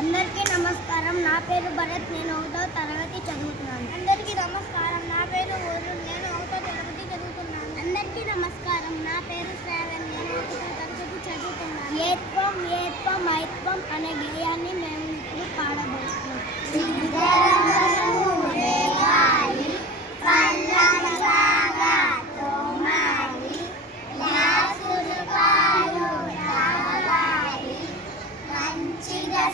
అందరికీ నమస్కారం. నా పేరు భరత్. నేను 1వ తరగతి చదువుతున్నాను. అందరికీ నమస్కారం. నా పేరు వరుణ్. నేను 1వ తరగతి చదువుతున్నాను. అందరికీ నమస్కారం. నా పేరు శ్రావణ్. నేను 1వ తరగతి చదువుతున్నాను. ఏత్వం ఏత్వం ఐత్వం అనే గేయాన్ని మేము ఇప్పుడు పాడబోతున్నాం. మంచిగా